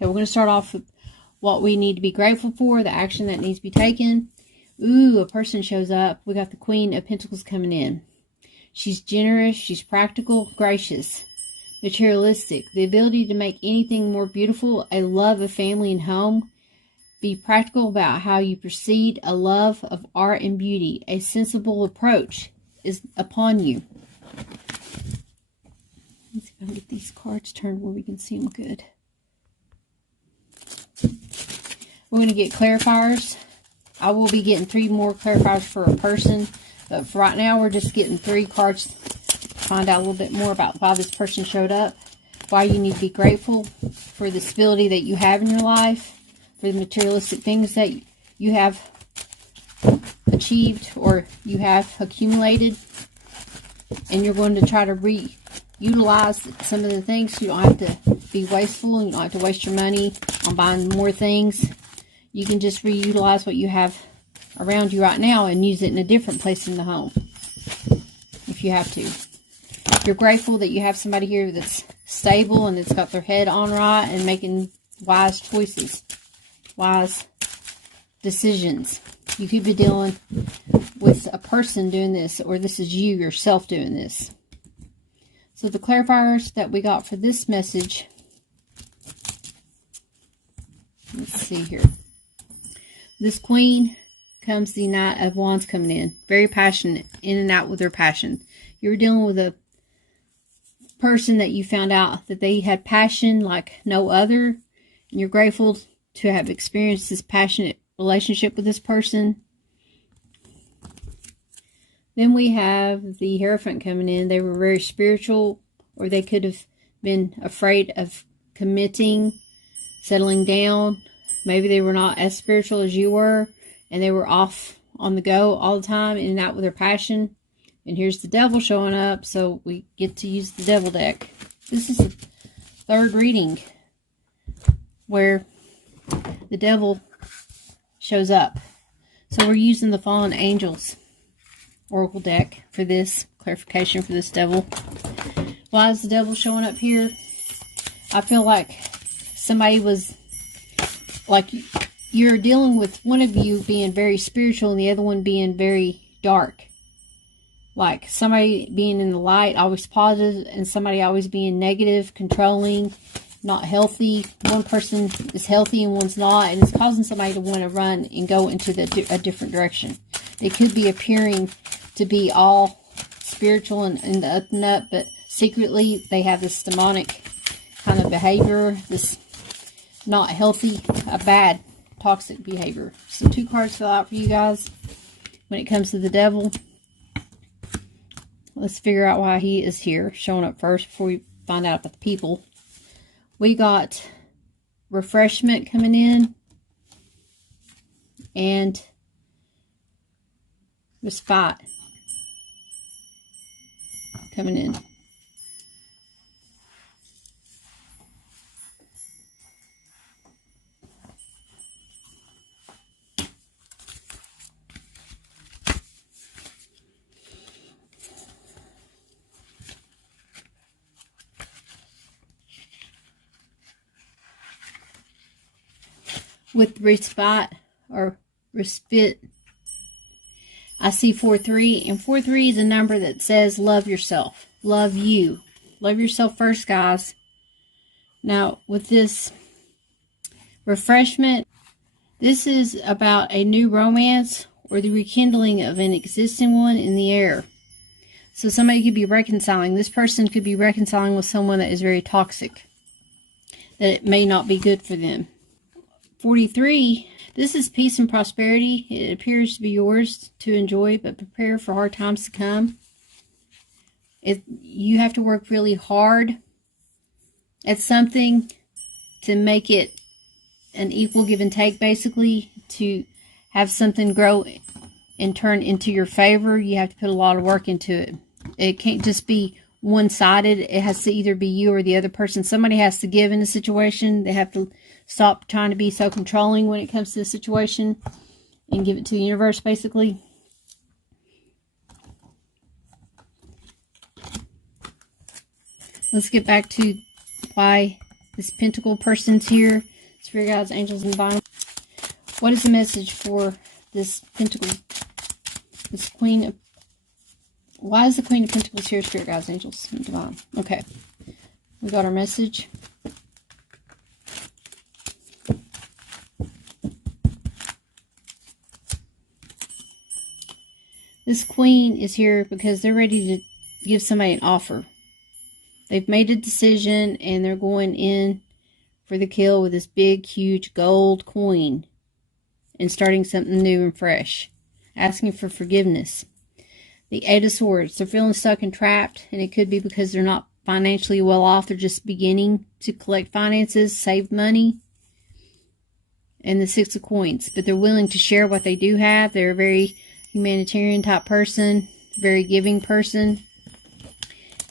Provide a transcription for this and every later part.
Okay, we're going to start off with what we need to be grateful for, the action that needs to be taken. Ooh, a person shows up. We got the Queen of Pentacles coming in. She's generous, she's practical, gracious, materialistic. The ability to make anything more beautiful, a love of family and home. Be practical about how you proceed, a love of art and beauty. A sensible approach is upon you. Let's see if I can get these cards turned where we can see them good. We're going to get clarifiers. I will be getting 3 more clarifiers for a person. But for right now, we're just getting 3 cards to find out a little bit more about why this person showed up. Why you need to be grateful for the stability that you have in your life. For the materialistic things that you have achieved or you have accumulated. And you're going to try to reutilize some of the things. You don't have to be wasteful and you don't have to waste your money on buying more things. You can just reutilize what you have around you right now and use it in a different place in the home if you have to. You're grateful that you have somebody here that's stable and that's got their head on right and making wise choices, wise decisions. You could be dealing with a person doing this, or this is you yourself doing this. So the clarifiers that we got for this message, let's see here. This Queen comes the Knight of Wands coming in. Very passionate, in and out with their passion. You're dealing with a person that you found out that they had passion like no other. And you're grateful to have experienced this passionate relationship with this person. Then we have the Hierophant coming in. They were very spiritual, or they could have been afraid of committing, settling down. Maybe they were not as spiritual as you were, and they were off on the go all the time, in and out with their passion. And here's the Devil showing up, so we get to use the Devil deck. This is the 3rd reading where the Devil shows up. So we're using the Fallen Angels Oracle deck for this clarification for this Devil. Why is the Devil showing up here? I feel like somebody was, like, you're dealing with one of you being very spiritual and the other one being very dark. Like somebody being in the light, always positive, and somebody always being negative, controlling, not healthy. One person is healthy and one's not, and it's causing somebody to want to run and go into a different direction. They could be appearing to be all spiritual and in the up and up, but secretly they have this demonic kind of behavior, this not healthy, a bad, toxic behavior. So 2 cards fill out for you guys when it comes to the Devil. Let's figure out why he is here, showing up first before we find out about the people. We got Refreshment coming in and Respite coming in. With respite or respite, I see 4-3, and 4-3 is a number that says love yourself, love you, love yourself first, guys. Now with this Refreshment, this is about a new romance or the rekindling of an existing one in the air. So somebody could be reconciling. This person could be reconciling with someone that is very toxic, that it may not be good for them. 43, this is peace and prosperity. It appears to be yours to enjoy, but prepare for hard times to come. You have to work really hard at something to make it an equal give and take, basically, to have something grow and turn into your favor. You have to put a lot of work into it. It can't just be one-sided. It has to either be you or the other person. Somebody has to give in a situation. They have to stop trying to be so controlling when it comes to the situation and give it to the universe, basically. Let's get back to why This pentacle person's here. Spirit guides, angels, and divine. What is the message for this pentacle? This queen of... Why is the Queen of Pentacles here, Spirit guides, angels, and divine? Okay. We got our message. This queen is here because they're ready to give somebody an offer. They've made a decision and they're going in for the kill with this big, huge gold coin and starting something new and fresh. Asking for forgiveness. The Eight of Swords. They're feeling stuck and trapped, and it could be because they're not financially well off. They're just beginning to collect finances, save money. And the Six of Coins. But they're willing to share what they do have. They're a very humanitarian type person, very giving person,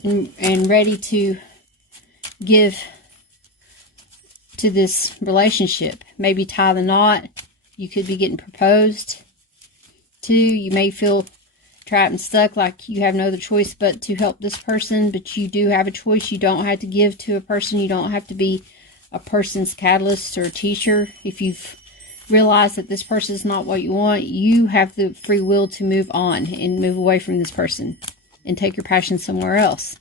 and ready to give to this relationship. Maybe tie the knot. You could be getting proposed to. You may feel trapped and stuck, like you have no other choice but to help this person, but you do have a choice. You don't have to give to a person. You don't have to be a person's catalyst or a teacher. If you've realized that this person is not what you want, you have the free will to move on and move away from this person and take your passion somewhere else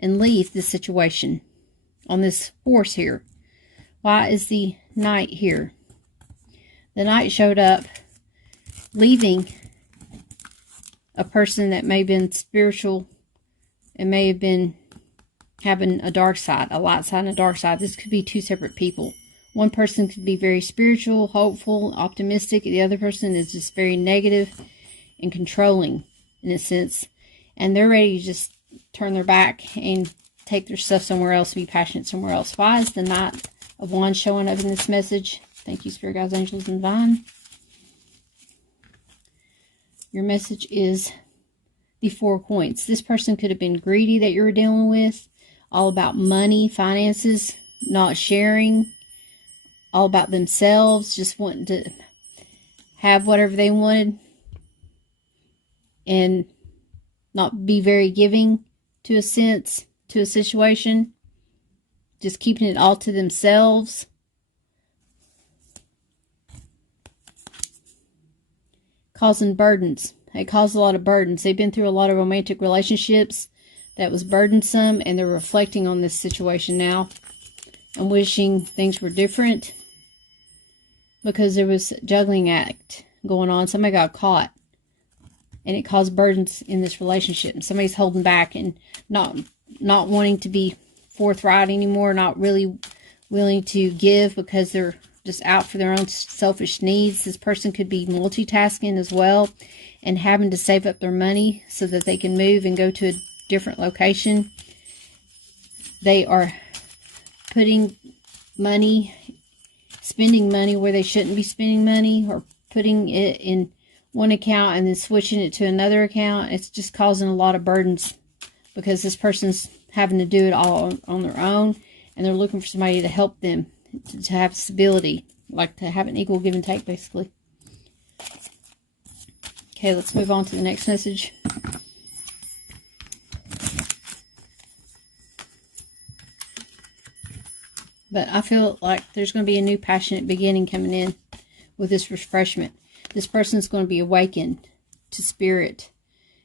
and leave this situation on this horse here. Why is the Knight here? The Knight showed up leaving a person that may have been spiritual and may have been having a dark side, a light side and a dark side. This could be two separate people. One person could be very spiritual, hopeful, optimistic. The other person is just very negative and controlling in a sense. And they're ready to just turn their back and take their stuff somewhere else, be passionate somewhere else. Why is the Knight of Wands showing up in this message? Thank you, Spirit guides, angels, and divine. Your message is the Four of Coins. This person could have been greedy that you were dealing with. All about money, finances, not sharing. All about themselves, just wanting to have whatever they wanted. And not be very giving to a sense, to a situation. Just keeping it all to themselves. Causing burdens. They cause a lot of burdens. They've been through a lot of romantic relationships that was burdensome, and they're reflecting on this situation now and wishing things were different because there was a juggling act going on. Somebody got caught and it caused burdens in this relationship, and somebody's holding back and not wanting to be forthright anymore, not really willing to give because they're just out for their own selfish needs. This person could be multitasking as well and having to save up their money so that they can move and go to a different location. They are putting money, spending money where they shouldn't be spending money, or putting it in one account and then switching it to another account. It's just causing a lot of burdens because this person's having to do it all on their own, and they're looking for somebody to help them to have stability, like to have an equal give and take, basically. Okay, let's move on to the next message. But I feel like there's going to be a new passionate beginning coming in with this refreshment. This person's going to be awakened to spirit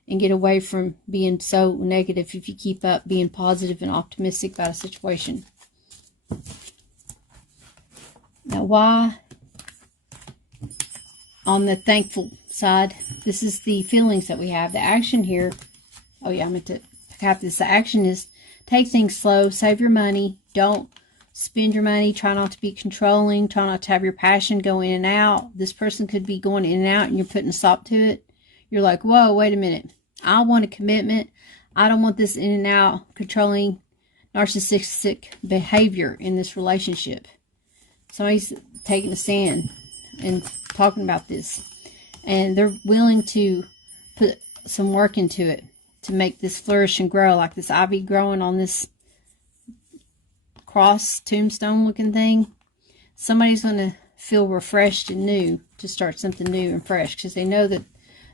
and get away from being so negative if you keep up being positive and optimistic about a situation. Now, why? On the thankful side, this is the feelings that we have. The action here, oh yeah, I meant to have this. The action is take things slow, save your money, don't spend your money, try not to be controlling, try not to have your passion go in and out. This person could be going in and out and you're putting a stop to it. You're like, whoa, wait a minute. I want a commitment. I don't want this in and out, controlling, narcissistic behavior in this relationship. Somebody's taking a stand and talking about this. And they're willing to put some work into it to make this flourish and grow, like this ivy growing on this cross tombstone looking thing. Somebody's going to feel refreshed and new to start something new and fresh, because they know that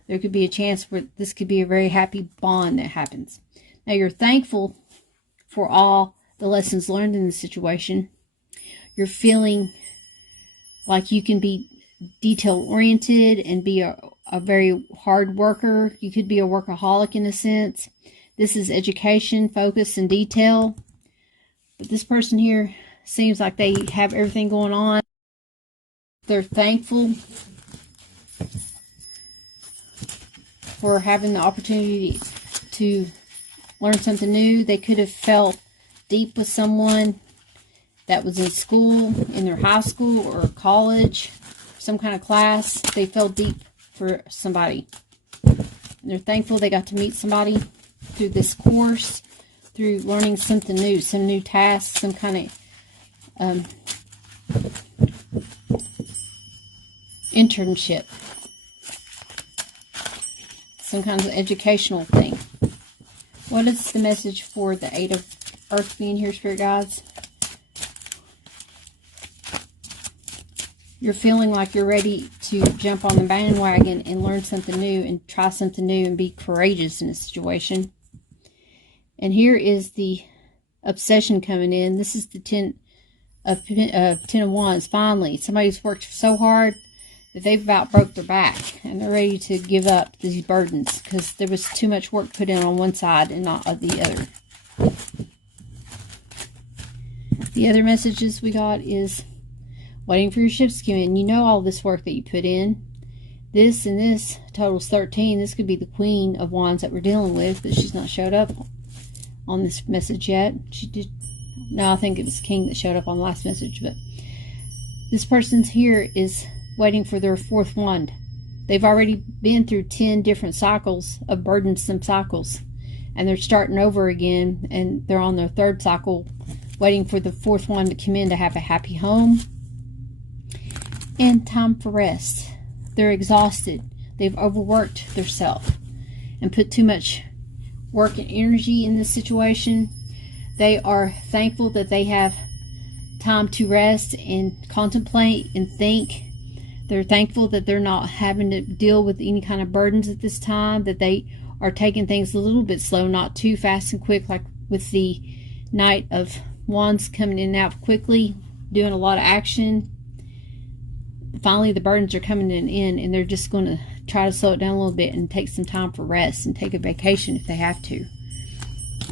there could be a chance where this could be a very happy bond that happens. Now, you're thankful for all the lessons learned in this situation. you're feeling like you can be detail-oriented and be a very hard worker. You could be a workaholic in a sense. This is education, focus, and detail. But this person here seems like they have everything going on. They're thankful for having the opportunity to learn something new. They could have felt deep with someone that was in school, in their high school or college, some kind of class. They felt deep for somebody. And they're thankful they got to meet somebody through this course, through learning something new, some new tasks, some kind of internship, some kind of educational thing. What is the message for the Eight of Earth being here, Spirit Guides? You're feeling like you're ready to jump on the bandwagon and learn something new and try something new and be courageous in a situation. And here is the obsession coming in. This is the Ten of Wands. Finally, somebody's worked so hard that they've about broke their back and they're ready to give up these burdens because there was too much work put in on one side and not on the other. The other messages we got is waiting for your ships to come in. You know all this work that you put in. This and this totals 13. This could be the Queen of Wands that we're dealing with, but she's not showed up on this message yet. She did. No, I think it was King that showed up on the last message, but this person's here is waiting for their fourth wand. They've already been through 10 different cycles of burdensome cycles, and they're starting over again, and they're on their third cycle, waiting for the fourth one to come in to have a happy home and time for rest. They're exhausted. They've overworked themselves and put too much work and energy in this situation. They are thankful that they have time to rest and contemplate and think. They're thankful that they're not having to deal with any kind of burdens at this time, that they are taking things a little bit slow, not too fast and quick like with the Knight of Wands coming in and out quickly, doing a lot of action. Finally, the burdens are coming in and they're just going to try to slow it down a little bit and take some time for rest and take a vacation if they have to.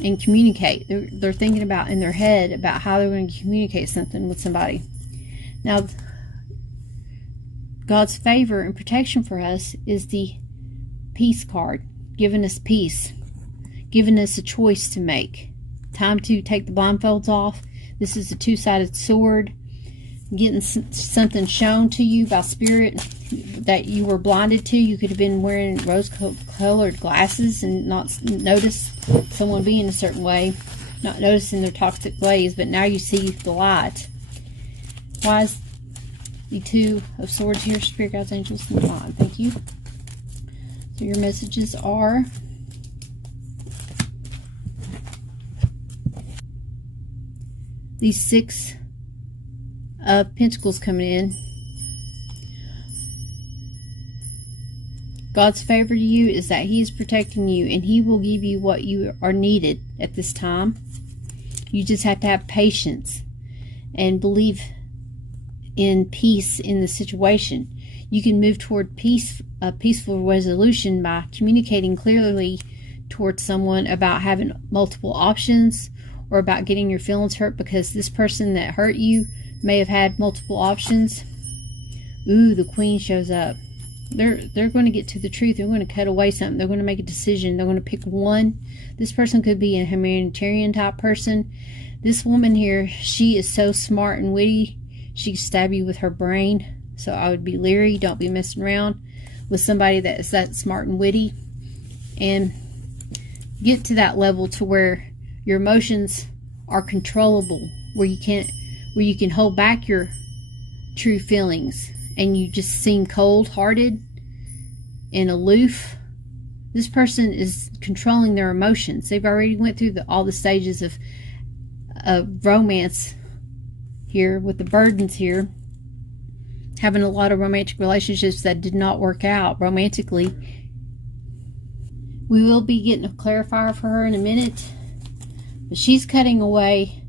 And communicate. They're thinking about in their head about how they're going to communicate something with somebody. Now, God's favor and protection for us is the peace card, giving us peace, giving us a choice to make. Time to take the blindfolds off. This is a two-sided sword. Getting something shown to you by spirit that you were blinded to. You could have been wearing rose-colored glasses and not notice someone being a certain way, not noticing their toxic ways, but now you see the light. Why is the Two of Swords here, Spirit Guides, Angels, and Divine? Thank you. So your messages are these Six of Pentacles coming in. God's favor to you is that He is protecting you and He will give you what you are needed at this time. You just have to have patience and believe in peace in the situation. You can move toward peace, a peaceful resolution by communicating clearly towards someone about having multiple options or about getting your feelings hurt because this person that hurt you may have had multiple options. Ooh, the Queen shows up. They're going to get to the truth. They're going to cut away something. They're going to make a decision. They're going to pick one. This person could be a humanitarian type person. This woman here, she is so smart and witty. She can stab you with her brain. So I would be leery. Don't be messing around with somebody that is that smart and witty. And get to that level to where your emotions are controllable, where you can hold back your true feelings and you just seem cold-hearted and aloof. This person is controlling their emotions. They've already went through all the stages of romance here with the burdens here, having a lot of romantic relationships that did not work out romantically. We will be getting a clarifier for her in a minute, but she's cutting away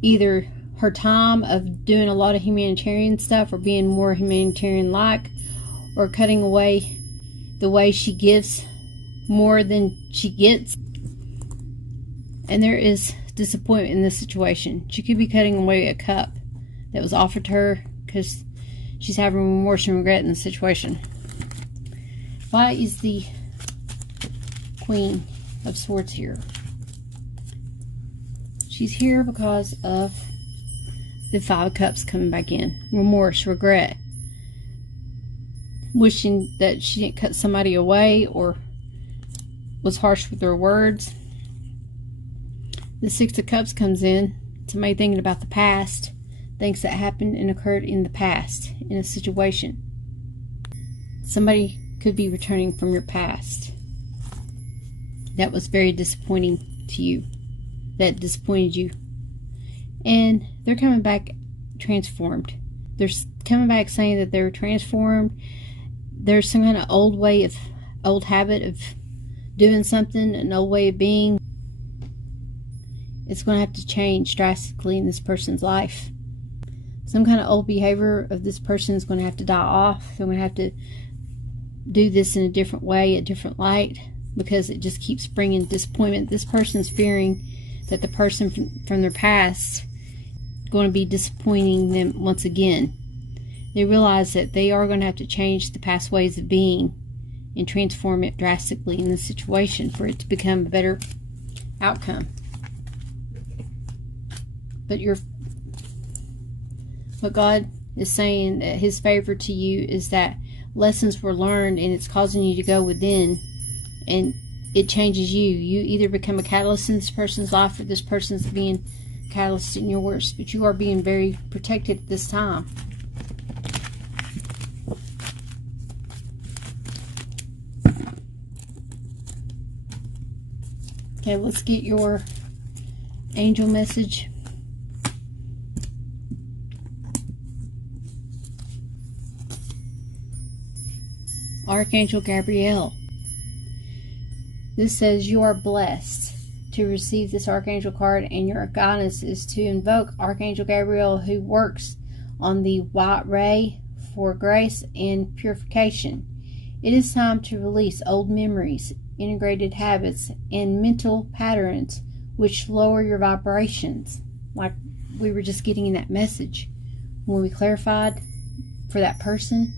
either her time of doing a lot of humanitarian stuff, or being more humanitarian-like, or cutting away the way she gives more than she gets. And there is disappointment in this situation. She could be cutting away a cup that was offered to her because she's having remorse and regret in the situation. Why is the Queen of Swords here? She's here because of the Five of Cups coming back in. Remorse, regret, wishing that she didn't cut somebody away or was harsh with her words. The Six of Cups comes in. Somebody thinking about the past, things that happened and occurred in the past in a situation. Somebody could be returning from your past that was very disappointing to you, that disappointed you, and they're coming back transformed. They're coming back saying that they're transformed. There's some kind of old habit of doing something, an old way of being. It's going to have to change drastically in this person's life. Some kind of old behavior of this person is going to have to die off. They're going to have to do this in a different way, a different light, because it just keeps bringing disappointment. This person's fearing that the person from their past is going to be disappointing them once again. They realize that they are going to have to change the past ways of being and transform it drastically in this situation for it to become a better outcome. But what God is saying, that His favor to you is that lessons were learned, and it's causing you to go within, and it changes you. You either become a catalyst in this person's life, or this person's being a catalyst in yours. But you are being very protected at this time. Okay, let's get your angel message. Archangel Gabriel. This says you are blessed to receive this Archangel card, and your guidance is to invoke Archangel Gabriel, who works on the white ray for grace and purification. It is time to release old memories, integrated habits, and mental patterns which lower your vibrations, like we were just getting in that message when we clarified for that person.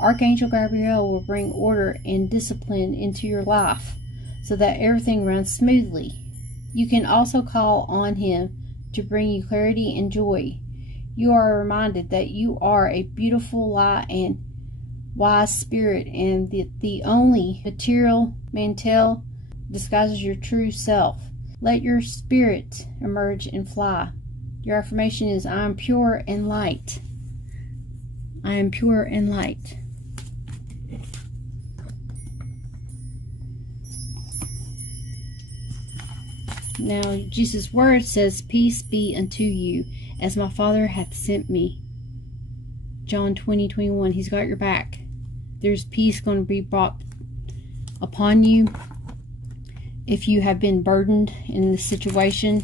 Archangel Gabriel will bring order and discipline into your life so that everything runs smoothly. You can also call on him to bring you clarity and joy. You are reminded that you are a beautiful light and wise spirit, and the only material mantle disguises your true self. Let your spirit emerge and fly. Your affirmation is, I am pure and light. I am pure and light. Now, Jesus' word says, peace be unto you, as my Father hath sent me. John 20:21. He's got your back. There's peace going to be brought upon you. If you have been burdened in this situation,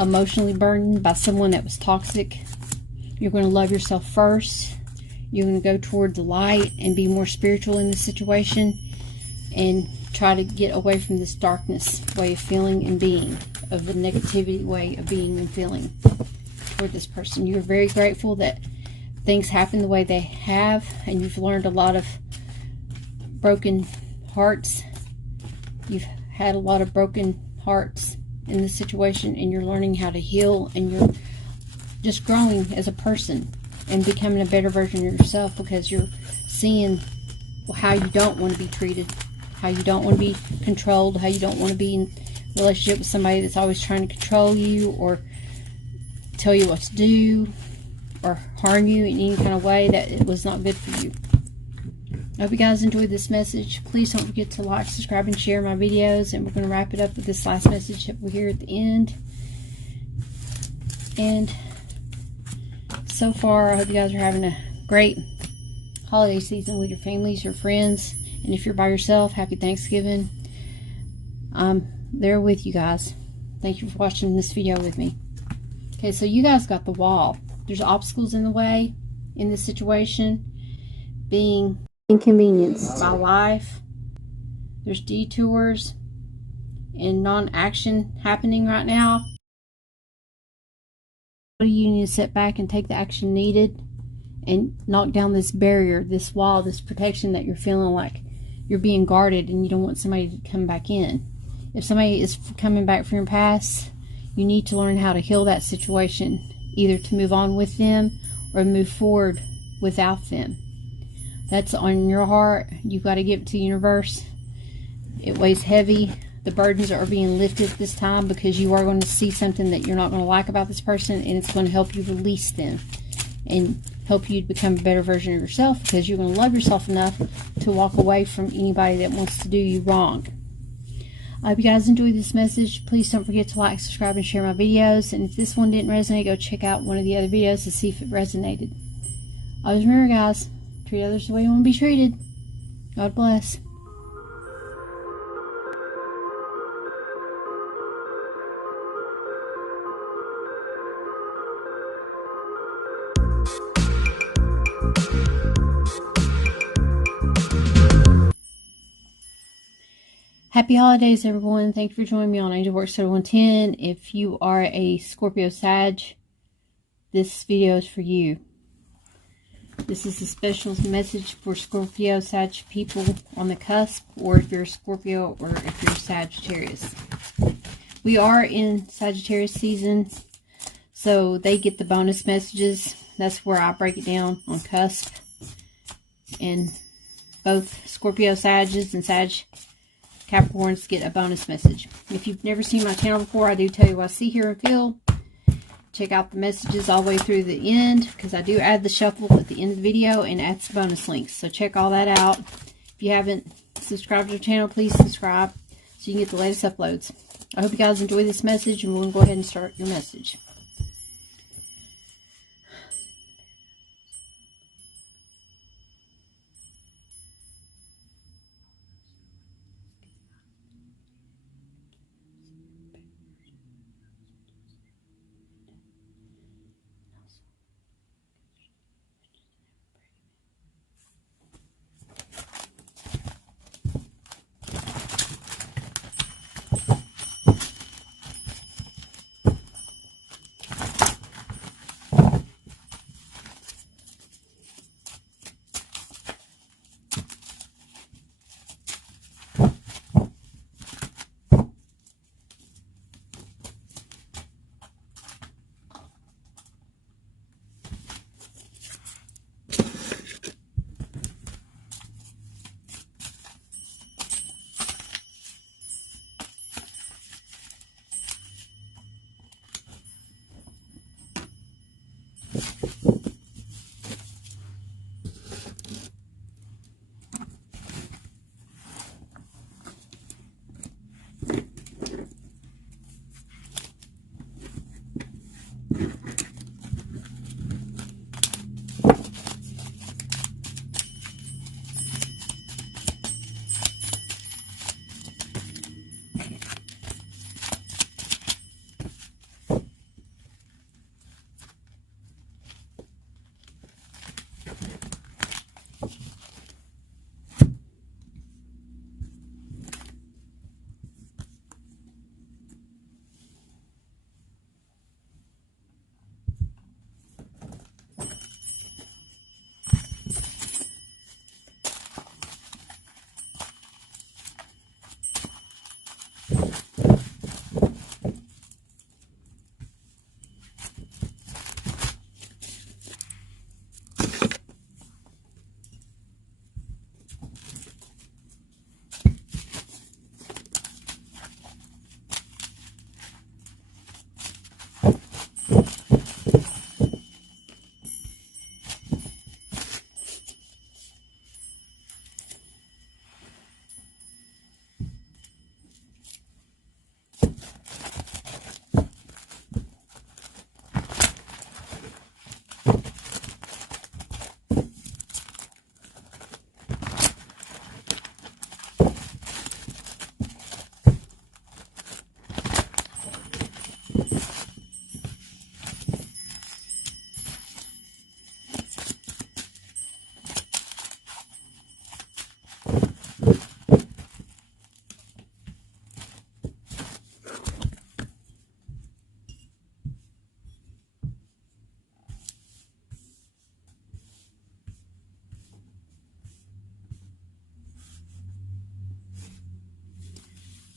emotionally burdened by someone that was toxic, you're going to love yourself first. You're going to go toward the light and be more spiritual in this situation, and try to get away from this darkness way of feeling and being, of the negativity way of being and feeling toward this person. You're very grateful that things happen the way they have, and you've learned a lot of broken hearts. You've had a lot of broken hearts in this situation, and you're learning how to heal, and you're just growing as a person and becoming a better version of yourself, because you're seeing how you don't want to be treated, how you don't want to be controlled, how you don't want to be in a relationship with somebody that's always trying to control you or tell you what to do or harm you in any kind of way that it was not good for you. I hope you guys enjoyed this message. Please don't forget to like, subscribe, and share my videos. And we're going to wrap it up with this last message that we hear at the end. And so far, I hope you guys are having a great holiday season with your families, your friends. And if you're by yourself, happy Thanksgiving. I'm there with you guys. Thank you for watching this video with me. Okay, so you guys got the wall. There's obstacles in the way in this situation, being inconvenienced by life. There's detours and non-action happening right now. You need to sit back and take the action needed and knock down this barrier, this wall, this protection that you're feeling like you're being guarded and you don't want somebody to come back in. If somebody is coming back from your past, you need to learn how to heal that situation, either to move on with them or move forward without them. That's on your heart. You've got to give it to the universe. It weighs heavy. The burdens are being lifted this time because you are going to see something that you're not going to like about this person, and it's going to help you release them and help you become a better version of yourself, because you're going to love yourself enough to walk away from anybody that wants to do you wrong. I hope you guys enjoyed this message. Please don't forget to like, subscribe, and share my videos. And if this one didn't resonate, go check out one of the other videos to see if it resonated. Always remember, guys, treat others the way you want to be treated. God bless. Happy holidays, everyone. Thank you for joining me on Angel Works 110. If you are a Scorpio Sag, this video is for you. This is a special message for Scorpio Sag people on the cusp, or if you're a Scorpio, or if you're Sagittarius. We are in Sagittarius season, so they get the bonus messages. That's where I break it down on cusp. And both Scorpio Sages and Sag Capricorns get a bonus message. If you've never seen my channel before, I do tell you what I see, hear, and feel. Check out the messages all the way through the end, because I do add the shuffle at the end of the video and add some bonus links. So check all that out. If you haven't subscribed to the channel, please subscribe so you can get the latest uploads. I hope you guys enjoy this message, and we're going to go ahead and start your message.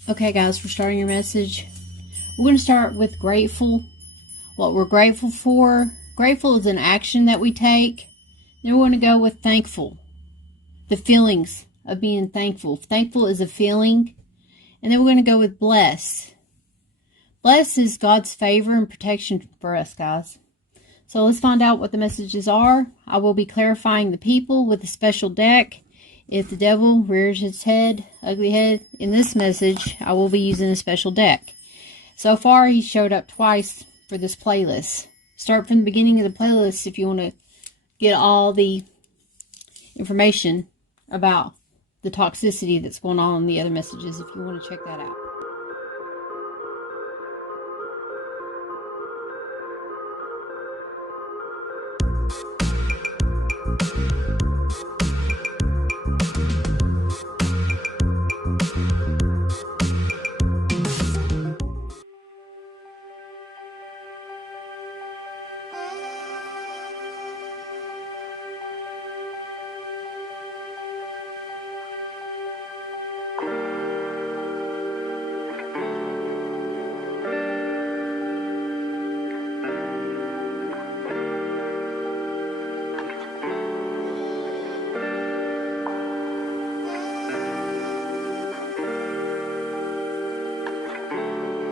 Okay, guys, we're starting your message. We're going to start with grateful. What we're grateful for. Grateful is an action that we take. Then we're going to go with thankful. The feelings of being thankful. Thankful is a feeling. And then we're going to go with bless. Bless is God's favor and protection for us, guys. So let's find out what the messages are. I will be clarifying the people with a special deck. If the devil rears its head, ugly head, in this message, I will be using a special deck. So far, he showed up twice for this playlist. Start from the beginning of the playlist if you want to get all the information about the toxicity that's going on in the other messages, if you want to check that out.